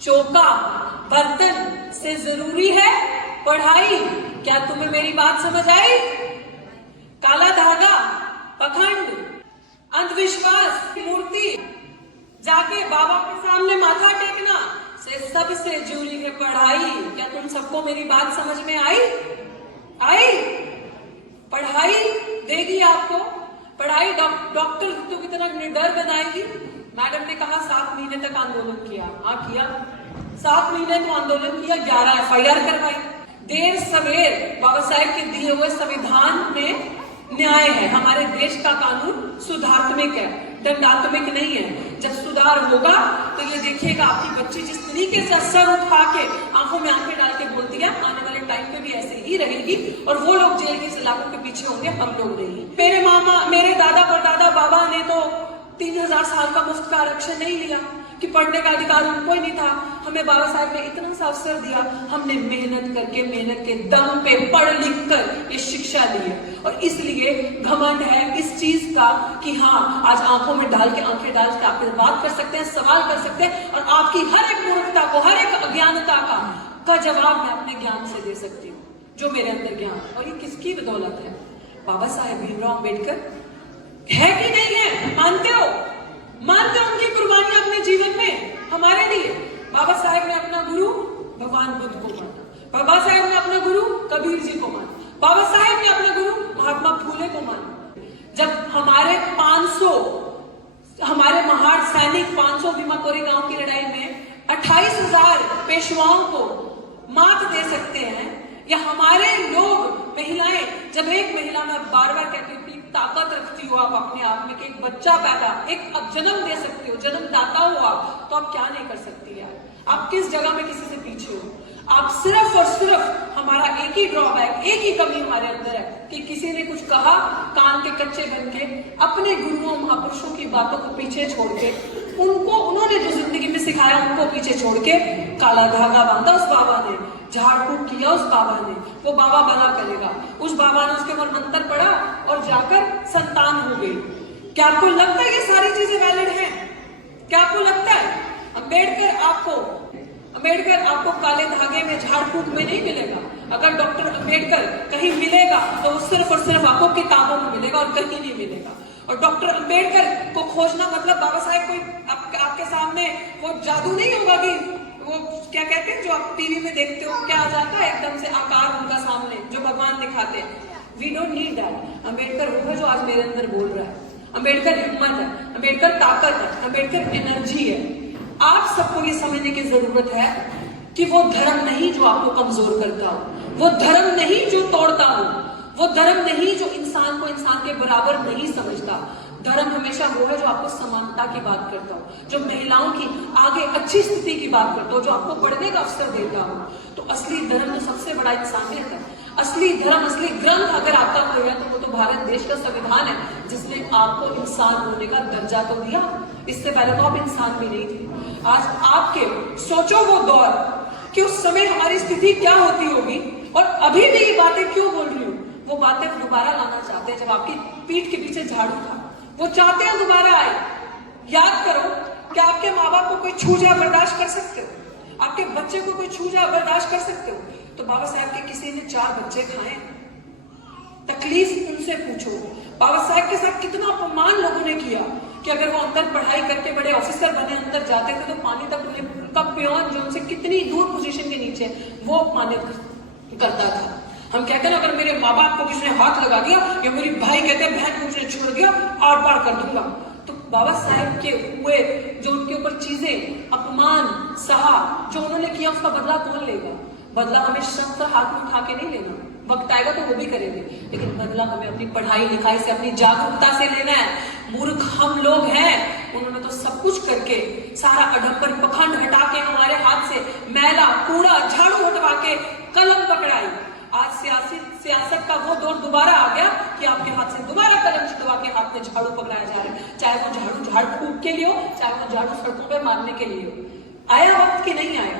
चौका बर्तन से जरूरी है पढ़ाई। क्या तुम्हें मेरी बात समझ आई? काला धागा, पखंड, अंधविश्वास की मूर्ति, जाके बाबा के सामने माथा टेकना से सबसे जरूरी है पढ़ाई। क्या तुम सबको मेरी बात समझ में आई? पढ़ाई देगी आपको, पढ़ाई डॉक्टर तो की तरह निडर बनाएगी। मैडम ने कहा 7 महीने तक आंदोलन किया। हाँ किया, 7 महीने तो आंदोलन किया, 11 FIR करवाई। देर सवेर बाबा साहेब के दिए हुए संविधान में न्याय है। हमारे देश का कानून सुधारात्मक है, दंडात्मक नहीं है। जब सुधार होगा तो ये देखिएगा आपकी बच्ची जिस तरीके से सर उठा के आंखों में आंखें डाल के बोलती है, आने वाले टाइम पे भी ऐसे ही रहेगी। और वो लोग जेल की सलाखों के पीछे होंगे, हम लोग नहीं। मेरे मामा, मेरे दादा परदादा बाबा ने तो 3000 साल का मुफ्त का आरक्षण नहीं लिया कि पढ़ने का अधिकार उनको ही नहीं था। हमें बाबा साहब ने इतना सा अवसर दिया, हमने मेहनत करके, मेहनत के दम पे पढ़ लिख कर ये शिक्षा ली है। और इसलिए घमंड है इस चीज का कि हाँ आज आंखों में डाल के, आंखें डाल के आपसे बात कर सकते हैं, सवाल कर सकते हैं, और आपकी हर एक मूर्खता को, हर एक अज्ञानता का जवाब मैं अपने ज्ञान से दे सकती हूँ, जो मेरे अंदर ज्ञान। और ये किसकी बदौलत है? बाबा साहेब भीमराव अम्बेडकर है कि नहीं है? मानते हो उनकी कुर्बानियां अपने जीवन में हमारे लिए? बाबा साहेब ने अपना गुरु भगवान बुद्ध को माना, बाबा साहेब ने अपना गुरु कबीर जी को माना, बाबा साहेब ने अपना गुरु महात्मा फूले को माना। जब हमारे 500 हमारे महार सैनिक 500 भीमा कोरे गांव की लड़ाई में 28,000 पेशवाओं को मात दे सकते हैं, या हमारे लोग महिलाएं, जब एक महिला, मैं बार बार कहती हूँ, ताकत रखती हो आप अपने आप में कि एक बच्चा पैदा, एक अब जन्म दे सकती हो, जन्मदाता हो आप, तो आप क्या नहीं कर सकती यार? आप किस जगह में किसी से पीछे हो? आप सिर्फ और सिर्फ, हमारा एक ही ड्रॉबैक, एक ही कमी हमारे अंदर है कि किसी ने कुछ कहा, कान के कच्चे बन के, अपने गुरुओं महापुरुषों की बातों को पीछे छोड़ के, उन्होंने जो जिंदगी में सिखाया उनको पीछे छोड़ के, काला धागा बांधा उस बाबा ने, झाड़ फूक किया उस बाबा ने, वो बाबा भला करेगा। उस बाबा ने उसके ऊपर मंत्र पढ़ा और जाकर संतान हो गई। क्या आपको लगता है ये सारी चीजें वैलिड हैं? क्या आपको लगता है अम्बेडकर आपको काले धागे में, झाड़ फूक में नहीं मिलेगा? अगर डॉक्टर अम्बेडकर कहीं मिलेगा तो वो सिर्फ और सिर्फ आपको किताबों में मिलेगा और कहीं नहीं मिलेगा। और डॉक्टर अम्बेडकर को खोजना मतलब बाबा साहेब कोई आपके सामने वो जादू नहीं होगा कि वो क्या कहते हैं जो आप टीवी में देखते हो, क्या आ जाता है एकदम से आकार उनका सामने जो भगवान दिखाते हैं। We don't need that. Ambedkar वो है जो आज मेरे अंदर बोल रहा है। अम्बेडकर हिम्मत है, अम्बेडकर ताकत है, अम्बेडकर एनर्जी है। आप सबको ये समझने की जरूरत है कि वो धर्म नहीं जो आपको कमजोर करता हो, वो धर्म नहीं जो तोड़ता हो, वो धर्म नहीं जो इंसान को इंसान के बराबर नहीं समझता। धर्म हमेशा वो है जो आपको समानता की बात करता हो, जो महिलाओं की आगे अच्छी स्थिति की बात करता हो, जो आपको पढ़ने का अवसर देता हो। तो असली धर्म तो सबसे बड़ा इंसानियत है। असली धर्म, असली ग्रंथ अगर आपका कोई है तो वो तो भारत देश का संविधान है, जिसने आपको इंसान होने का दर्जा तो दिया। इससे पहले तो आप इंसान भी नहीं थे। आज आपके सोचो वो दौर कि उस समय हमारी स्थिति क्या होती होगी, और अभी भी ये बातें क्यों बोल रही हूँ, वो बातें दोबारा लाना चाहते हैं। जब आपकी पीठ के पीछे झाड़ू था, वो चाहते हैं दोबारा आए। याद करो कि आपके माँ बाप को कोई छू जाए बर्दाश्त कर सकते हो? आपके बच्चे को कोई छू जाए बर्दाश्त कर सकते हो? तो बाबा साहब के किसी ने 4 बच्चे खाए, तकलीफ उनसे पूछो। बाबा साहब के साथ कितना अपमान लोगों ने किया कि अगर वो अंदर पढ़ाई करके बड़े ऑफिसर बने, अंदर जाते थे तो पानी तक उनका पियोन जो उनसे कितनी दूर पोजीशन के नीचे, वो अपमानित करता था। हम कहते हैं ना, अगर मेरे माँ बाप को किसी ने हाथ लगा दिया, या मेरी भाई कहते हैं बहन को किसी ने छोड़ दिया, आर पार कर दूंगा। तो बाबा साहब के हुए जो उनके ऊपर चीजें, अपमान सहा, जो उन्होंने किया, उसका बदला कौन लेगा? बदला हमें शब्द हाथ में उठा के नहीं लेना, वक्त आएगा तो वो भी करेंगे, लेकिन बदला हमें अपनी पढ़ाई लिखाई से, अपनी जागरूकता से लेना है। मूर्ख हम लोग हैं, उन्होंने तो सब कुछ करके, सारा अडम्बर पखंड हटा के, हमारे हाथ से मैला कूड़ा झाड़ू हटवा के कलम पकड़ाई। आज सियासत का वो दौर दोबारा आ गया कि आपके हाथ से दोबारा कलम छिड़वा के हाथ में झाड़ू पकड़ाया जा रहा है, चाहे वो झाड़ू झाड़ फूक के लिए हो, चाहे वो झाड़ू सड़कों पर मारने के लिए हो। आया वक्त कि नहीं आया?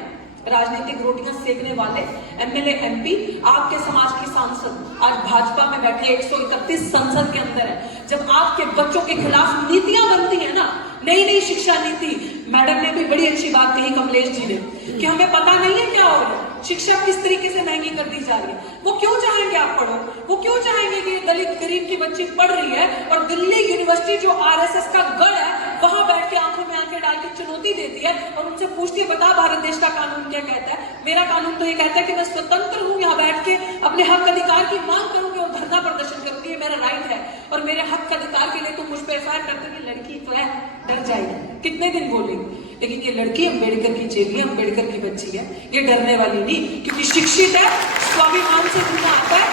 राजनीतिक रोटियां सेकने वाले एमएलए एमपी, आपके समाज की सांसद आज भाजपा में बैठे 131 संसद के अंदर है। जब आपके बच्चों के खिलाफ नीतियां बनती है ना, नई नई शिक्षा नीति, मैडम ने भी बड़ी अच्छी बात कही, कमलेश जी ने, कि हमें पता नहीं है क्या हो रहा है, शिक्षा किस तरीके से महंगी कर दी जा रही है। वो क्यों चाहेंगे आप पढ़ो, वो क्यों चाहेंगे कि दलित गरीब की बच्ची पढ़ रही है और दिल्ली यूनिवर्सिटी जो आरएसएस का गढ़ है वहां बैठ के आंखों में आंखें डाल के चुनौती देती है और उनसे पूछती है बता भारत देश का कानून क्या कहता है। मेरा कानून तो ये कहता है कि मैं स्वतंत्र हूँ, यहाँ बैठ के अपने हक अधिकार की मांग करूंगी और धरना प्रदर्शन करूंगी, ये मेरा राइट है। और मेरे हक अधिकार के लिए तुम मुझ पर एफआईआर करते कि लड़की तो है, डर जाएगी, कितने दिन बोलेगी। लेकिन ये लड़की अम्बेडकर की चेली, अम्बेडकर की बच्ची है, ये डरने वाली नहीं, क्योंकि शिक्षित है, स्वाभिमान से जुड़ा आता है।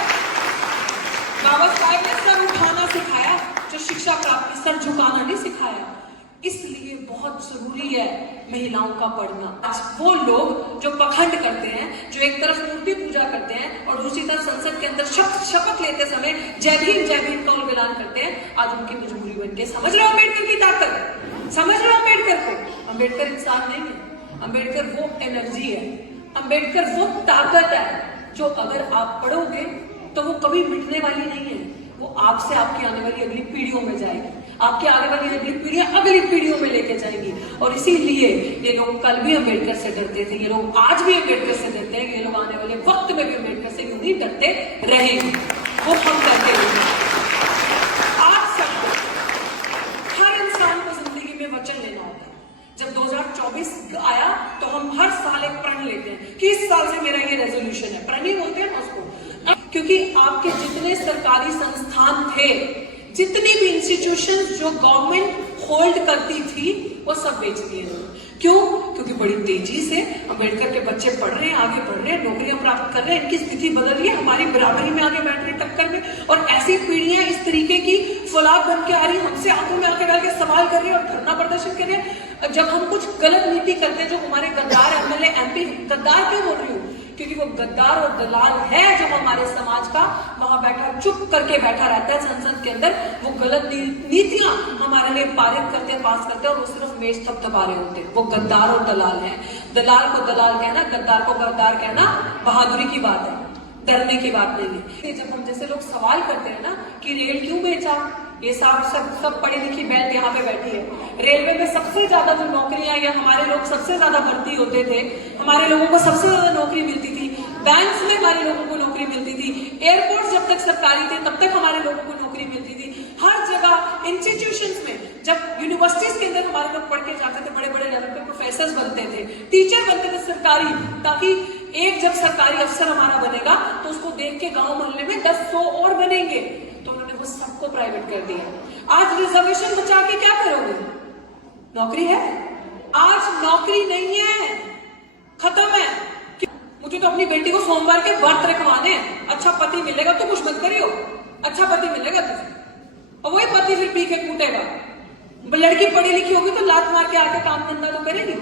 बाबा साहब ने सर उठाना सिखाया, जो शिक्षा प्राप्ति, सर झुकाना नहीं सिखाया। इसलिए बहुत जरूरी है महिलाओं का पढ़ना। आज वो लोग जो पखंड करते हैं, जो एक तरफ मूर्ति पूजा करते हैं और दूसरी तरफ संसद के अंदर शपथ लेते समय जय भीम का उल्लेख करते हैं, आज उनकी मजबूरी बन के समझ लो अम्बेडकर की ताकत, समझ लो अम्बेडकर को। अम्बेडकर इंसान नहीं है, अम्बेडकर वो एनर्जी है, अम्बेडकर वो ताकत है जो अगर आप पढ़ोगे तो वो कभी मिटने वाली नहीं है, वो आपसे आपकी आने वाली अगली पीढ़ियों में जाएगी, आपकी आने वाली अगली पीढ़ियां अगली पीढ़ियों में लेके जाएंगी। और इसीलिए ये लोग कल भी अम्बेडकर से डरते थे, ये लोग आज भी अम्बेडकर से डरते हैं, ये लोग आने वाले वक्त में भी अम्बेडकर से यूं ही डरते रहेंगे, वो हम करते रहेंगे। आज सबको, हर इंसान को जिंदगी में वचन लेना होता है। जब 2024 आया तो हम हर साल एक प्रण लेते हैं कि इस साल से मेरा ये रेजोल्यूशन है, प्रण ही बोलते हैं ना उसको, क्योंकि आपके जितने सरकारी संस्थान थे, जितनी भी इंस्टीट्यूशंस जो गवर्नमेंट होल्ड करती थी, वो सब बेच दिए। क्यों? क्योंकि बड़ी तेजी से अम्बेडकर के बच्चे पढ़ रहे हैं, आगे बढ़ रहे हैं, नौकरियां प्राप्त कर रहे हैं, इनकी स्थिति बदल रही है, हमारी बराबरी में आगे बैठ रहे हैं टक्कर में। और ऐसी पीढ़ियां इस तरीके की फौलाद बन के आ रही, हमसे आंखों में आंखें डाल के सवाल कर रही है और धरना प्रदर्शन कर रहे हैं। जब हम कुछ गलत नीति करते हैं, जो हमारे गद्दार एमएलए एमपी, गद्दार क्यों बोल रही हूँ? क्योंकि वो गद्दार और दलाल है जो हमारे समाज का वहां बैठा चुप करके बैठा रहता है संसद के अंदर, वो गलत नीतियां हमारे लिए पारित करते हैं, पास करते हैं और वो सिर्फ मेज थपथपा रहे होते हैं। वो गद्दार और दलाल है। दलाल को दलाल कहना, गद्दार को गद्दार कहना बहादुरी की बात है, डरने की बात नहीं है। जब हम जैसे लोग सवाल करते हैं ना कि रेल क्यों बेचा, ये सब पढ़ी लिखी बैल यहाँ पे बैठी है। रेलवे में सबसे ज्यादा जो नौकरियां या हमारे लोग सबसे ज्यादा भर्ती होते थे, हमारे लोगों को सबसे ज्यादा नौकरी मिलती थी, बैंक्स में हमारे लोगों को नौकरी मिलती थी, एयरपोर्ट जब तक सरकारी थे तब तक हमारे लोगों को नौकरी मिलती थी। हर जगह इंस्टीट्यूशंस में, जब यूनिवर्सिटीज के अंदर हमारे लोग पढ़ के जाते थे, बड़े बड़े लेवल पे प्रोफेसर बनते थे, टीचर बनते थे सरकारी, ताकि एक जब सरकारी अफसर हमारा बनेगा तो उसको देख के गांव मोहल्ले में 10-100 और बनेंगे। तो उन्होंने वो सबको प्राइवेट कर दिया। आज रिजर्वेशन बचा के क्या करोगे? नौकरी है? आज नौकरी नहीं है, खत्म है। मुझे तो अपनी बेटी को सोमवार के व्रत रखवाने हैं। अच्छा पति मिलेगा तो कुछ मत करियो, अच्छा पति मिलेगा तुझे, और वही पति फिर पी के कूटेगा। लड़की पढ़ी लिखी होगी तो लात मार के आके काम धंधा तो करेगी।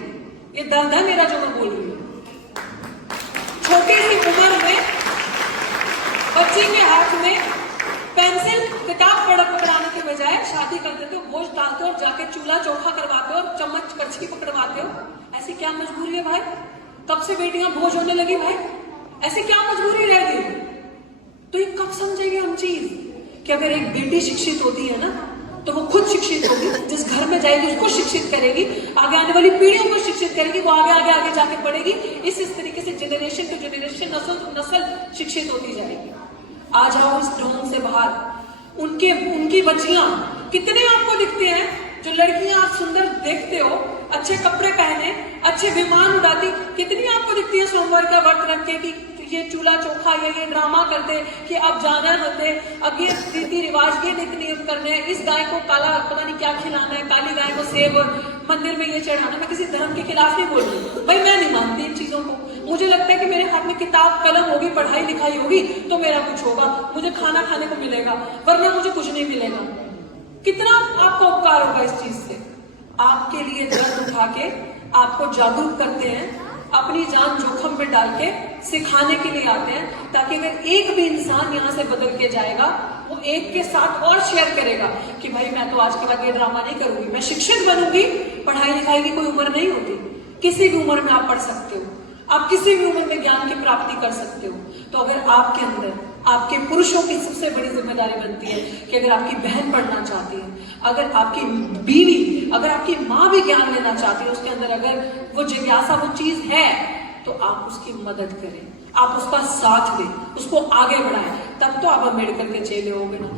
ये दर्द है मेरा जो मैं बोल रही हूँ। छोटी सी उम्र में बच्ची के हाथ में पेंसिल किताब पकड़ाने के बजाय शादी कर देते हो, भोज डालते हो और जाके चूल्हा चौखा करवाते हो और चम्मच कड़छी पकड़वाते हो। ऐसी क्या मजबूरी है भाई? कब से बेटियां भोज होने लगी भाई? ऐसी क्या मजबूरी रह गई? तो ये कब समझेंगे हम चीज कि अगर एक बेटी शिक्षित होती है ना तो वो खुद शिक्षित होगी, जिस घर में जाएगी उसको शिक्षित करेगी, आगे आने वाली पीढ़ियों को शिक्षित करेगी, वो आगे जाके बढ़ेगी। इस तरीके से जनरेशन टू जनरेशन, नस्ल टू नस्ल शिक्षित होती जाएगी। आ जाओ इस ढोंग से बाहर। उनकी बच्चियां कितने आपको दिखते हैं, जो लड़कियां आप सुंदर देखते हो, अच्छे कपड़े पहने, अच्छे विमान उड़ाती, कितनी आपको दिखती है सोमवार का व्रत रख के कि ये चूल्हा चौखा या ये ड्रामा करते कि अब जाना होते, अब ये रीति रिवाज ये नीति नियम करने हैं, इस गाय को काला पता नहीं क्या खिलाना है, काली गाय को सेब और मंदिर में ये चढ़ाना। मैं किसी धर्म के खिलाफ नहीं बोल रही भाई, मैं नहीं मानती इन चीजों को। मुझे लगता है कि मेरे हाथ में किताब कलम होगी, पढ़ाई लिखाई होगी तो मेरा कुछ होगा, मुझे खाना खाने को मिलेगा, वरना मुझे कुछ नहीं मिलेगा। कितना आपको उपकार होगा इस चीज से। आपके लिए दर्द उठा के आपको जागरूक करते हैं, अपनी जान जोखम में डाल के सिखाने के लिए आते हैं, ताकि अगर एक भी इंसान यहाँ से बदल के जाएगा, वो एक के साथ और शेयर करेगा कि भाई मैं तो आज के बाद ये ड्रामा नहीं करूंगी, मैं शिक्षित बनूंगी। पढ़ाई लिखाई की कोई उम्र नहीं होती, किसी भी उम्र में आप पढ़ सकते हो, आप किसी भी उम्र में ज्ञान की प्राप्ति कर सकते हो। तो अगर आपके अंदर आपके पुरुषों की सबसे बड़ी जिम्मेदारी बनती है कि अगर आपकी बहन पढ़ना चाहती है, अगर आपकी बीवी, अगर आपकी माँ भी ज्ञान लेना चाहती है, उसके अंदर अगर वो जिज्ञासा, वो चीज है, तो आप उसकी मदद करें, आप उसका साथ दें, उसको आगे बढ़ाएं, तब तो आप अम्बेडकर के चेले होगे ना।